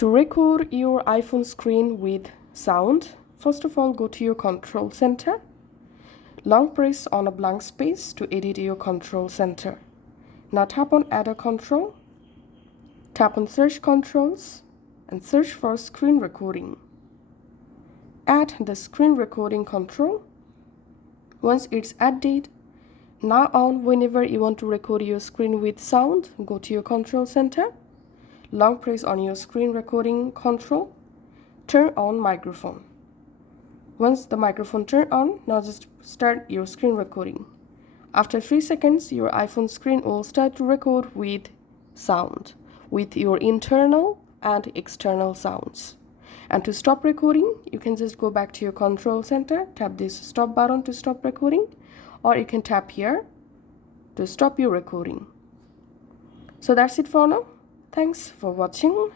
To record your iPhone screen with sound, first of all, go to your control center. Long press on a blank space to edit your control center. Now tap on Add a Control, tap on Search Controls, and search for Screen Recording. Add the Screen Recording control. Once it's added, now on whenever you want to record your screen with sound, go to your control center. Long press on your screen recording control. Turn on microphone. Once the microphone turn on, now just start your screen recording. After 3 seconds, your iPhone screen will start to record with sound, with your internal and external sounds. And to stop recording, you can just go back to your control center, tap this stop button to stop recording, or you can tap here to stop your recording. So that's it for now. Thanks for watching.